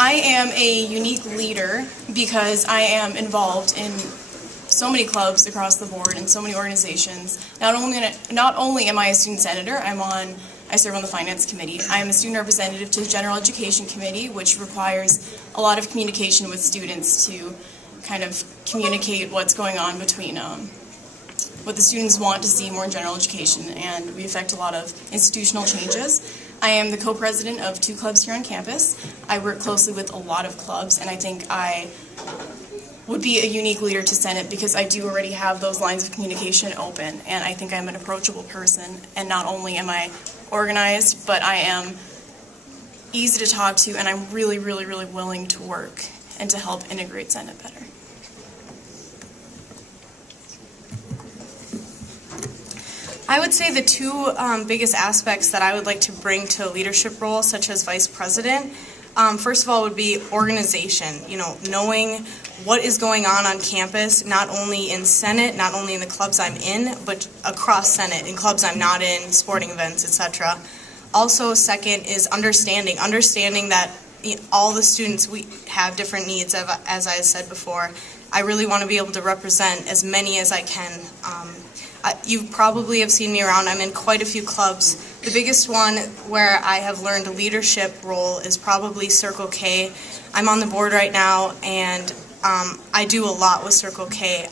I am a unique leader because I am involved in so many clubs across the board and so many organizations. Not only am I a student senator, I serve on the finance committee. I am a student representative to the general education committee, which requires a lot of communication with students to kind of communicate what's going on between what the students want to see more in general education, and we affect a lot of institutional changes. I am the co-president of 2 clubs here on campus. I work closely with a lot of clubs, and I think I would be a unique leader to Senate because I do already have those lines of communication open, and I think I'm an approachable person, and not only am I organized, but I am easy to talk to, and I'm really, really, really willing to work and to help integrate Senate better. I would say the 2 biggest aspects that I would like to bring to a leadership role, such as vice president, first of all would be organization. Knowing what is going on campus, not only in Senate, not only in the clubs I'm in, but across Senate, in clubs I'm not in, sporting events, etc. Also, second is understanding that all the students, we have different needs, as I said before. I really want to be able to represent as many as I can. You probably have seen me around. I'm in quite a few clubs. The biggest one where I have learned a leadership role is probably Circle K. I'm on the board right now, and I do a lot with Circle K.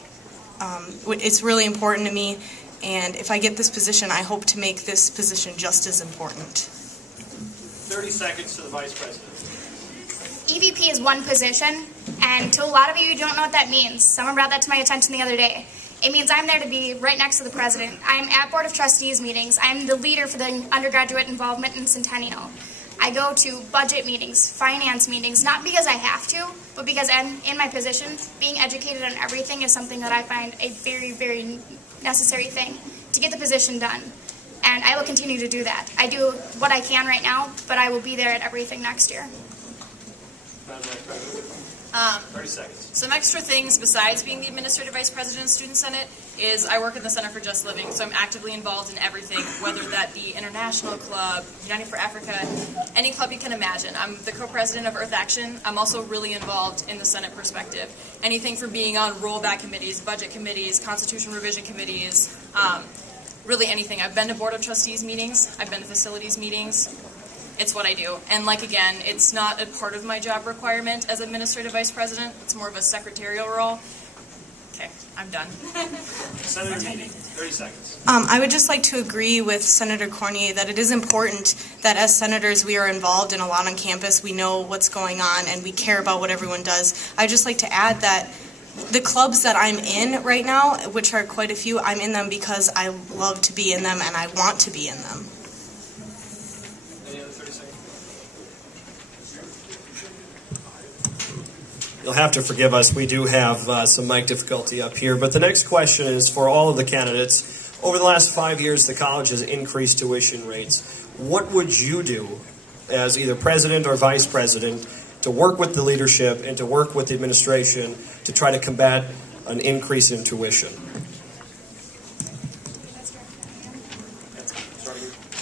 It's really important to me, and if I get this position, I hope to make this position just as important. 30 seconds to the Vice President. EVP is one position, and to a lot of you don't know what that means. Someone brought that to my attention the other day. It means I'm there to be right next to the president. I'm at Board of Trustees meetings. I'm the leader for the undergraduate involvement in Centennial. I go to budget meetings, finance meetings, not because I have to, but because I'm in my position. Being educated on everything is something that I find a very, very necessary thing to get the position done. And I will continue to do that. I do what I can right now, but I will be there at everything next year. 30 seconds. Some extra things besides being the Administrative Vice President of Student Senate is I work in the Center for Just Living, so I'm actively involved in everything, whether that be International Club, Uniting for Africa, any club you can imagine. I'm the co-president of Earth Action. I'm also really involved in the Senate perspective. Anything from being on rollback committees, budget committees, Constitution revision committees, really anything. I've been to Board of Trustees meetings. I've been to facilities meetings. It's what I do. And again, it's not a part of my job requirement as Administrative Vice President. It's more of a secretarial role. Okay, I'm done. Senator Meany, 30 seconds. I would just like to agree with Senator Cornier that it is important that as senators we are involved in a lot on campus. We know what's going on and we care about what everyone does. I'd just like to add that the clubs that I'm in right now, which are quite a few, I'm in them because I love to be in them and I want to be in them. You'll have to forgive us. We do have some mic difficulty up here. But the next question is for all of the candidates. Over the last 5 years, the college has increased tuition rates. What would you do as either president or vice president to work with the leadership and to work with the administration to try to combat an increase in tuition?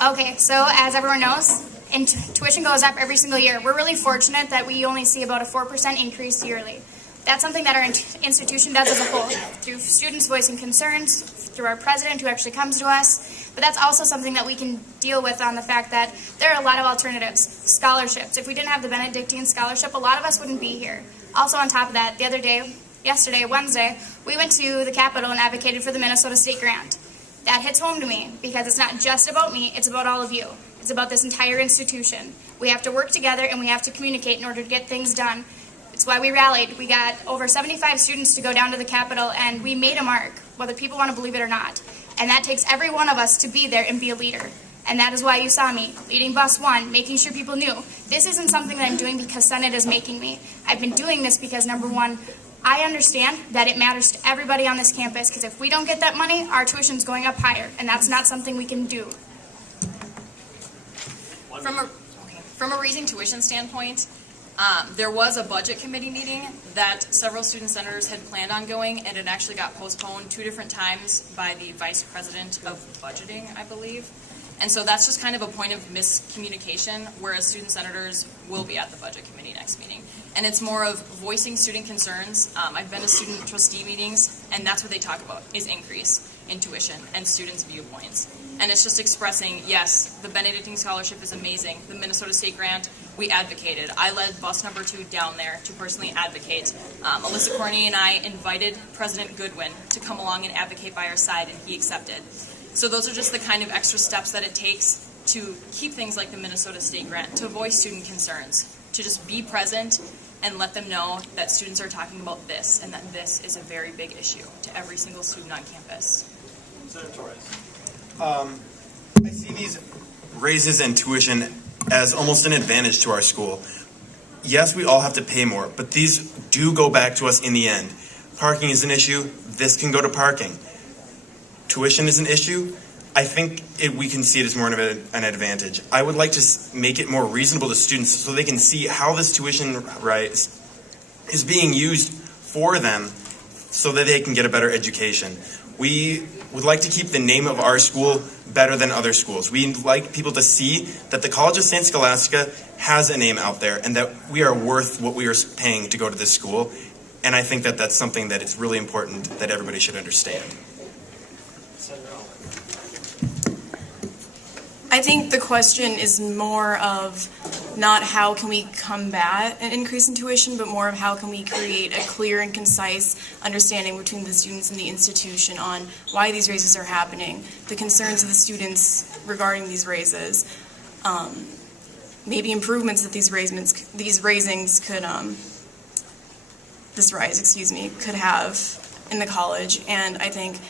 Okay, so as everyone knows, tuition goes up every single year. We're really fortunate that we only see about a 4% increase yearly. That's something that our institution does as a whole, through students voicing concerns, through our president who actually comes to us. But that's also something that we can deal with on the fact that there are a lot of alternatives. Scholarships. If we didn't have the Benedictine scholarship, a lot of us wouldn't be here. Also on top of that, Wednesday, we went to the Capitol and advocated for the Minnesota State Grant. That hits home to me because it's not just about me, it's about all of you. It's about this entire institution. We have to work together and we have to communicate in order to get things done. It's why we rallied. We got over 75 students to go down to the Capitol and we made a mark, whether people want to believe it or not. And that takes every one of us to be there and be a leader. And that is why you saw me leading Bus 1, making sure people knew. This isn't something that I'm doing because Senate is making me. I've been doing this because, number one, I understand that it matters to everybody on this campus because if we don't get that money, our tuition's going up higher, and that's not something we can do. From a raising tuition standpoint, there was a budget committee meeting that several student senators had planned on going, and it actually got postponed 2 different times by the vice president of budgeting, I believe. And so that's just kind of a point of miscommunication, whereas student senators will be at the budget committee next meeting. And it's more of voicing student concerns. I've been to student trustee meetings, and that's what they talk about, is increase in tuition and students' viewpoints. And it's just expressing, yes, the Benedictine Scholarship is amazing. The Minnesota State Grant, we advocated. I led bus number 2 down there to personally advocate. Alyssa Corney and I invited President Goodwin to come along and advocate by our side, and he accepted. So those are just the kind of extra steps that it takes to keep things like the Minnesota State Grant, to voice student concerns, to just be present and let them know that students are talking about this and that this is a very big issue to every single student on campus. Senator Torres. I see these raises in tuition as almost an advantage to our school. Yes, we all have to pay more, but these do go back to us in the end. Parking is an issue. This can go to parking. Tuition is an issue. I think we can see it as more of an advantage. I would like to make it more reasonable to students so they can see how this tuition rise is being used for them so that they can get a better education. We would like to keep the name of our school better than other schools. We'd like people to see that the College of St. Scholastica has a name out there and that we are worth what we are paying to go to this school. And I think that that's something that it's really important that everybody should understand. Senator Allen. I think the question is more of not how can we combat an increase in tuition, but more of how can we create a clear and concise understanding between the students and the institution on why these raises are happening, the concerns of the students regarding these raises, maybe improvements that this rise could have in the college. And I think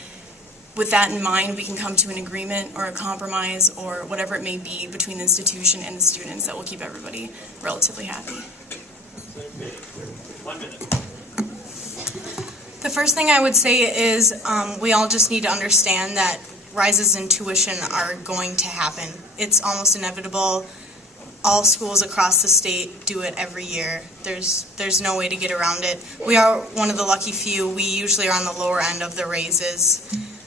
with that in mind, we can come to an agreement or a compromise or whatever it may be between the institution and the students that will keep everybody relatively happy. 1 minute. The first thing I would say is we all just need to understand that rises in tuition are going to happen. It's almost inevitable. All schools across the state do it every year. There's no way to get around it. We are one of the lucky few. We usually are on the lower end of the raises.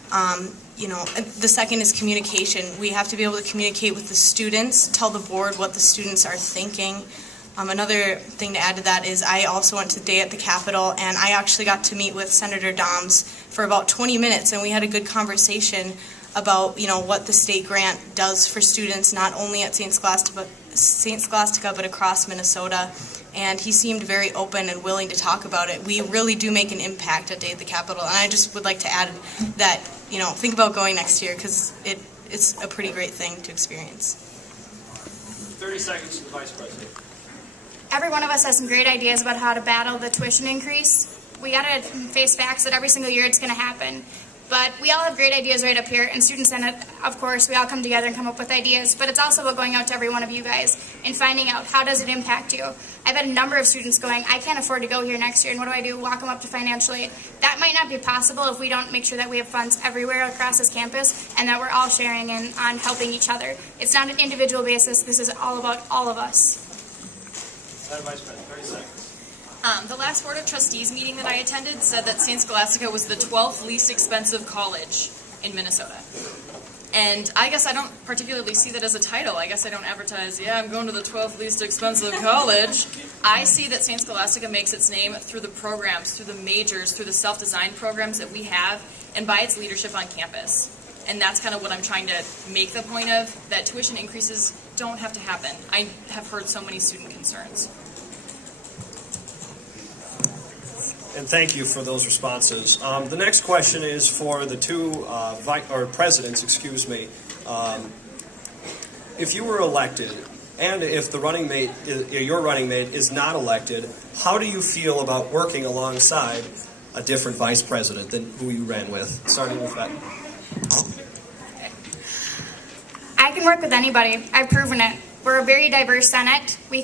The second is communication. We have to be able to communicate with the students, tell the board what the students are thinking. Another thing to add to that is I also went to the day at the Capitol, and I actually got to meet with Senator Doms for about 20 minutes, and we had a good conversation about what the state grant does for students, not only at St. Scholastica but across Minnesota. And he seemed very open and willing to talk about it. We really do make an impact at Day at the Capitol, and I just would like to add that think about going next year because it's a pretty great thing to experience. 30 seconds to the Vice President. Every one of us has some great ideas about how to battle the tuition increase. We gotta face facts that every single year it's gonna happen. But we all have great ideas right up here, and Student Senate, of course, we all come together and come up with ideas, but it's also about going out to every one of you guys and finding out how does it impact you. I've had a number of students going, I can't afford to go here next year, and what do? Walk them up to financial aid. That might not be possible if we don't make sure that we have funds everywhere across this campus and that we're all sharing in on helping each other. It's not an individual basis, this is all about all of us. Madam Vice President, 30 seconds. The last Board of Trustees meeting that I attended said that St. Scholastica was the 12th least expensive college in Minnesota. And I guess I don't particularly see that as a title. I guess I don't advertise, I'm going to the 12th least expensive college. I see that St. Scholastica makes its name through the programs, through the majors, through the self-designed programs that we have, and by its leadership on campus. And that's kind of what I'm trying to make the point of, that tuition increases don't have to happen. I have heard so many student concerns. And thank you for those responses. The next question is for the two presidents. If you were elected, and if the your running mate is not elected, how do you feel about working alongside a different vice president than who you ran with? Starting with that. I can work with anybody. I've proven it. We're a very diverse Senate. We